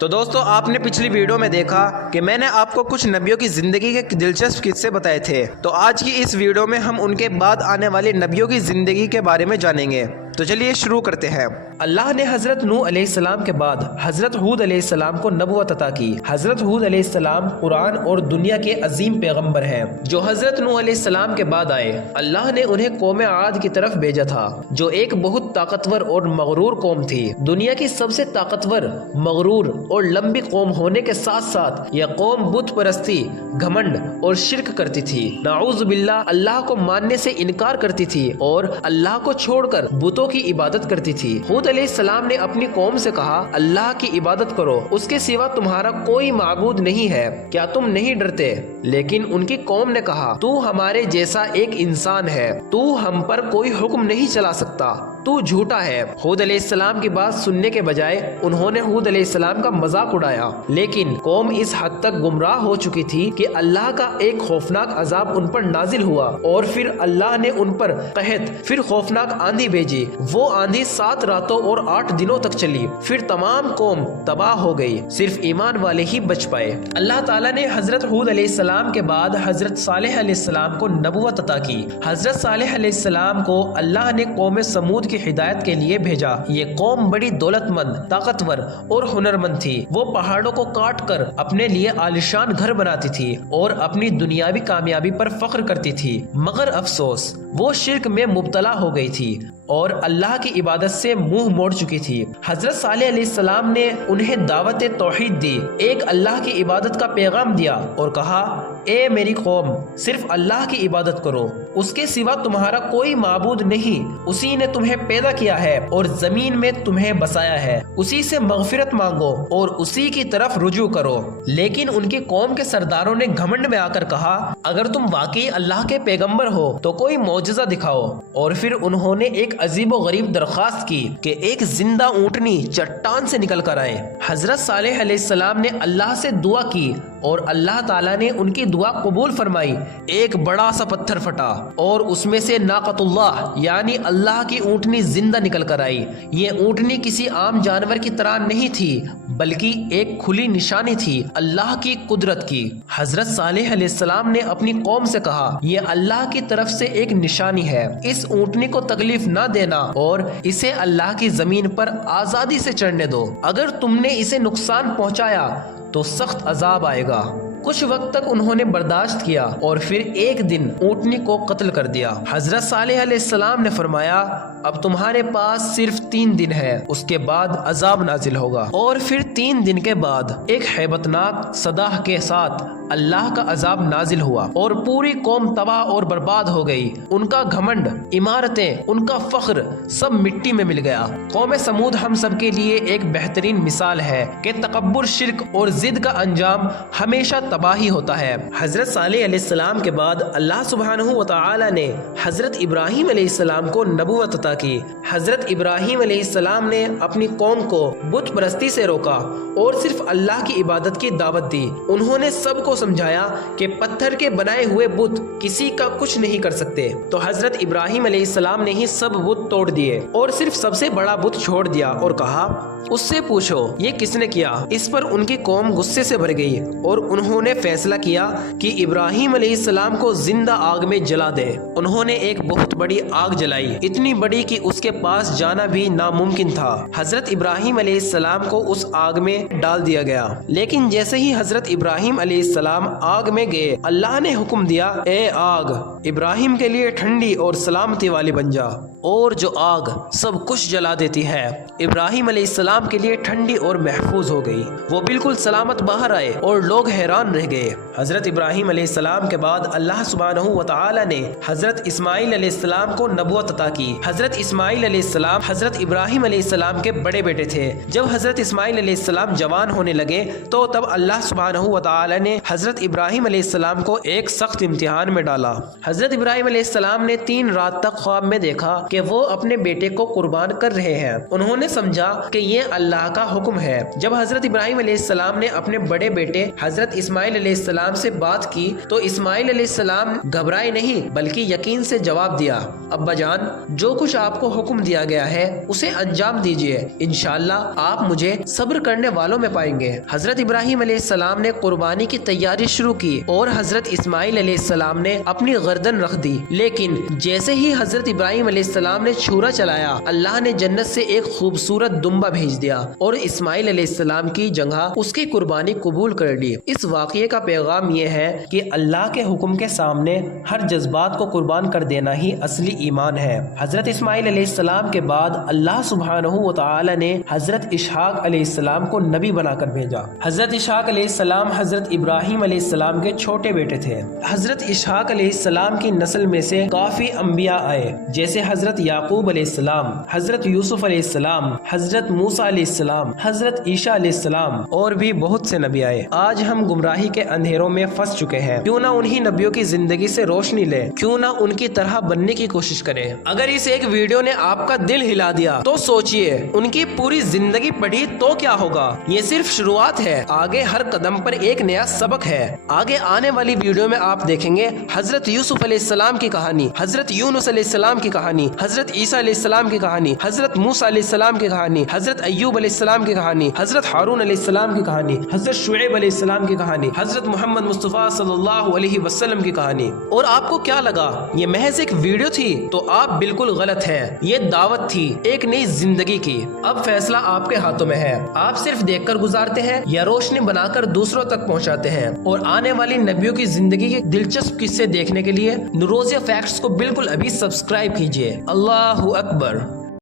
تو دوستو آپ نے پچھلی ویڈیو میں دیکھا کہ میں نے آپ کو کچھ نبیوں کی زندگی کے دلچسپ قصے بتائے تھے، تو آج کی اس ویڈیو میں ہم ان کے بعد آنے والے نبیوں کی زندگی کے بارے میں جانیں گے۔ تو چلیے شروع کرتے ہیں۔ اللہ نے حضرت نوح علیہ السلام کے بعد حضرت ہود علیہ السلام کو نبوت عطا کی۔ حضرت ہود علیہ السلام قرآن اور دنیا کے عظیم پیغمبر ہیں جو حضرت نوح علیہ السلام کے بعد آئے۔ اللہ نے انہیں قوم عاد کی طرف بھیجا تھا جو ایک بہت طاقتور اور مغرور قوم تھی۔ دنیا کی سب سے طاقتور، مغرور اور لمبی قوم ہونے کے ساتھ ساتھ یہ قوم بت پرستی، گھمنڈ اور شرک کرتی تھی۔ نعوذ باللہ، اللہ کو ماننے سے انکار کرتی تھی اور اللہ کو چھوڑ کر بتوں کی عبادت کرتی تھی۔ ہود علیہ السلام نے اپنی قوم سے کہا، اللہ کی عبادت کرو، اس کے سوا تمہارا کوئی معبود نہیں ہے، کیا تم نہیں ڈرتے؟ لیکن ان کی قوم نے کہا، تو ہمارے جیسا ایک انسان ہے، تو ہم پر کوئی حکم نہیں چلا سکتا، تو جھوٹا ہے۔ ہود علیہ السلام کی بات سننے کے بجائے انہوں نے ہود علیہ السلام کا مذاق اڑایا، لیکن قوم اس حد تک گمراہ ہو چکی تھی کہ اللہ کا ایک خوفناک عذاب ان پر نازل ہوا اور پھر اللہ نے ان پر قحط، پھر خوفناک آندھی بھیجی۔ وہ آندھی 7 راتوں اور 8 دنوں تک چلی، پھر تمام قوم تباہ ہو گئی، صرف ایمان والے ہی بچ پائے۔ اللہ تعالیٰ نے حضرت ہود علیہ السلام کے بعد حضرت صالح علیہ السلام کو نبوت عطا کی۔ حضرت صالح علیہ السلام کو اللہ نے قوم سمود کی ہدایت کے لیے بھیجا۔ یہ قوم بڑی دولت مند، طاقتور اور ہنرمند تھی۔ وہ پہاڑوں کو کاٹ کر اپنے لیے عالیشان گھر بناتی تھی اور اپنی دنیاوی کامیابی پر فخر کرتی تھی، مگر افسوس وہ شرک میں مبتلا ہو گئی تھی اور اللہ کی عبادت سے منہ موڑ چکی تھی۔ حضرت صالح علیہ السلام نے انہیں دعوت توحید دی، ایک اللہ کی عبادت کا پیغام دیا اور کہا، اے میری قوم، صرف اللہ کی عبادت کرو، اس کے سوا تمہارا کوئی معبود نہیں، اسی نے تمہیں پیدا کیا ہے اور زمین میں تمہیں بسایا ہے، اسی سے مغفرت مانگو اور اسی کی طرف رجوع کرو۔ لیکن ان کی قوم کے سرداروں نے گھمنڈ میں آ کر کہا، اگر تم واقعی اللہ کے پیغمبر ہو تو کوئی معجزہ دکھاؤ، اور پھر انہوں نے ایک عجیب و غریب درخواست کی کہ ایک زندہ اونٹنی چٹان سے نکل کر آئے۔ حضرت صالح علیہ السلام نے اللہ سے دعا کی اور اللہ تعالیٰ نے ان کی دعا قبول فرمائی۔ ایک بڑا سا پتھر پھٹا اور اس میں سے ناقۃ اللہ یعنی اللہ کی اونٹنی زندہ نکل کر آئی۔ یہ اونٹنی کسی عام جانور کی طرح نہیں تھی بلکہ ایک کھلی نشانی تھی اللہ کی قدرت کی۔ حضرت صالح علیہ السلام نے اپنی قوم سے کہا، یہ اللہ کی طرف سے ایک نشانی ہے، اس اونٹنی کو تکلیف نہ دینا اور اسے اللہ کی زمین پر آزادی سے چڑھنے دو، اگر تم نے اسے نقصان پہنچایا تو سخت عذاب آئے گا۔ کچھ وقت تک انہوں نے برداشت کیا اور پھر ایک دن اونٹنی کو قتل کر دیا۔ حضرت صالح علیہ السلام نے فرمایا، اب تمہارے پاس صرف 3 دن ہے، اس کے بعد عذاب نازل ہوگا۔ اور پھر 3 دن کے بعد ایک ہیبت ناک صدا کے ساتھ اللہ کا عذاب نازل ہوا اور پوری قوم تباہ اور برباد ہو گئی۔ ان کا گھمنڈ، عمارتیں، ان کا فخر سب مٹی میں مل گیا۔ قوم سمود ہم سب کے لیے ایک بہترین مثال ہے کہ تکبر، شرک اور ضد کا انجام ہمیشہ تباہی ہوتا ہے۔ حضرت صالح علیہ السلام کے بعد اللہ سبحانہ و تعالی نے حضرت ابراہیم علیہ السلام کو نبوت عطا کی۔ حضرت ابراہیم علیہ السلام نے اپنی قوم کو بت پرستی سے روکا اور صرف اللہ کی عبادت کی دعوت دی۔ انہوں نے سب کو سمجھایا کہ پتھر کے بنائے ہوئے بت کسی کا کچھ نہیں کر سکتے، تو حضرت ابراہیم علیہ السلام نے ہی سب بت توڑ دیے اور صرف سب سے بڑا بت چھوڑ دیا اور کہا، اس سے پوچھو یہ کس نے کیا۔ اس پر ان کی قوم غصے سے بھر گئی اور انہوں نے فیصلہ کیا کہ ابراہیم علیہ السلام کو زندہ آگ میں جلا دیں۔ انہوں نے ایک بہت بڑی آگ جلائی، اتنی بڑی کہ اس کے پاس جانا بھی ناممکن تھا۔ حضرت ابراہیم علیہ السلام کو اس آگ میں ڈال دیا گیا، لیکن جیسے ہی حضرت ابراہیم علیہ السلام آگ میں گئے، اللہ نے حکم دیا، اے آگ، ابراہیم کے لیے ٹھنڈی اور سلامتی والی بن جا، اور جو آگ سب کچھ جلا دیتی ہے ابراہیم علیہ السلام کے لیے ٹھنڈی اور محفوظ ہو گئی۔ وہ بالکل سلامت باہر آئے اور لوگ حیران رہ گئے۔ حضرت ابراہیم علیہ السلام کے بعد اللہ سبحانہ و تعالی نے حضرت اسماعیل علیہ السلام کو نبوت عطا کی۔ حضرت اسماعیل علیہ السلام حضرت ابراہیم علیہ السلام کے بڑے بیٹے تھے۔ جب حضرت اسماعیل علیہ السلام جوان ہونے لگے تو تب اللہ سبحانہ و تعالی نے حضرت ابراہیم علیہ السلام کو ایک سخت امتحان میں ڈالا۔ حضرت ابراہیم علیہ السلام نے 3 رات تک خواب میں دیکھا کہ کہ وہ اپنے بیٹے کو قربان کر رہے ہیں۔ انہوں نے سمجھا کہ یہ اللہ کا حکم ہے۔ جب حضرت ابراہیم علیہ السلام نے اپنے بڑے بیٹے حضرت اسماعیل علیہ السلام سے بات کی تو اسماعیل علیہ السلام گھبرائے نہیں بلکہ یقین سے جواب دیا، ابا جان، جو کچھ آپ کو حکم دیا گیا ہے اسے انجام دیجیے، انشاءاللہ آپ مجھے صبر کرنے والوں میں پائیں گے۔ حضرت ابراہیم علیہ السلام نے قربانی کی تیاری شروع کی اور حضرت اسماعیل علیہ السلام نے اپنی گردن رکھ دی، لیکن جیسے ہی حضرت ابراہیم علیہ السلام نے چھورا چلایا، اللہ نے جنت سے ایک خوبصورت دمبا بھیج دیا اور اسماعیل علیہ السلام کی جگہ اس کی قربانی قبول کر لی۔ اس واقعے کا پیغام یہ ہے کہ اللہ کے حکم کے سامنے ہر جذبات کو قربان کر دینا ہی اصلی ایمان ہے۔ حضرت اسماعیل علیہ السلام کے بعد اللہ سبحانہ و تعالی نے حضرت اسحاق علیہ السلام کو نبی بنا کر بھیجا۔ حضرت اسحاق علیہ السلام حضرت ابراہیم علیہ السلام کے چھوٹے بیٹے تھے۔ حضرت اسحاق علیہ السلام کی نسل میں سے کافی انبیاء آئے، جیسے حضرت یعقوب علیہ السلام، حضرت یوسف علیہ السلام، حضرت موسیٰ علیہ السلام، حضرت عیسیٰ علیہ السلام اور بھی بہت سے نبی آئے۔ آج ہم گمراہی کے اندھیروں میں پھنس چکے ہیں، کیوں نہ انہی نبیوں کی زندگی سے روشنی لیں، کیوں نہ ان کی طرح بننے کی کوشش کریں۔ اگر اس ایک ویڈیو نے آپ کا دل ہلا دیا تو سوچئے ان کی پوری زندگی پڑھی تو کیا ہوگا۔ یہ صرف شروعات ہے، آگے ہر قدم پر ایک نیا سبق ہے۔ آگے آنے والی ویڈیو میں آپ دیکھیں گے حضرت یوسف علیہ السلام کی کہانی، حضرت یونس علیہ السلام کی کہانی، حضرت عیسیٰ علیہ السلام کی کہانی، حضرت موسیٰ علیہ السلام کی کہانی، حضرت ایوب علیہ السلام کی کہانی، حضرت ہارون علیہ السلام کی کہانی، حضرت شعیب علیہ السلام کی کہانی، حضرت محمد مصطفیٰ صلی اللہ علیہ وسلم کی کہانی۔ اور آپ کو کیا لگا یہ محض ایک ویڈیو تھی؟ تو آپ بالکل غلط ہیں، یہ دعوت تھی ایک نئی زندگی کی۔ اب فیصلہ آپ کے ہاتھوں میں ہے، آپ صرف دیکھ کر گزارتے ہیں یا روشنی بنا کر دوسروں تک پہنچاتے ہیں۔ اور آنے والی نبیوں کی زندگی کے دلچسپ قصے دیکھنے کے لیے نوروزیہ فیکٹس کو بالکل ابھی سبسکرائب کیجیے۔ اللہ اکبر۔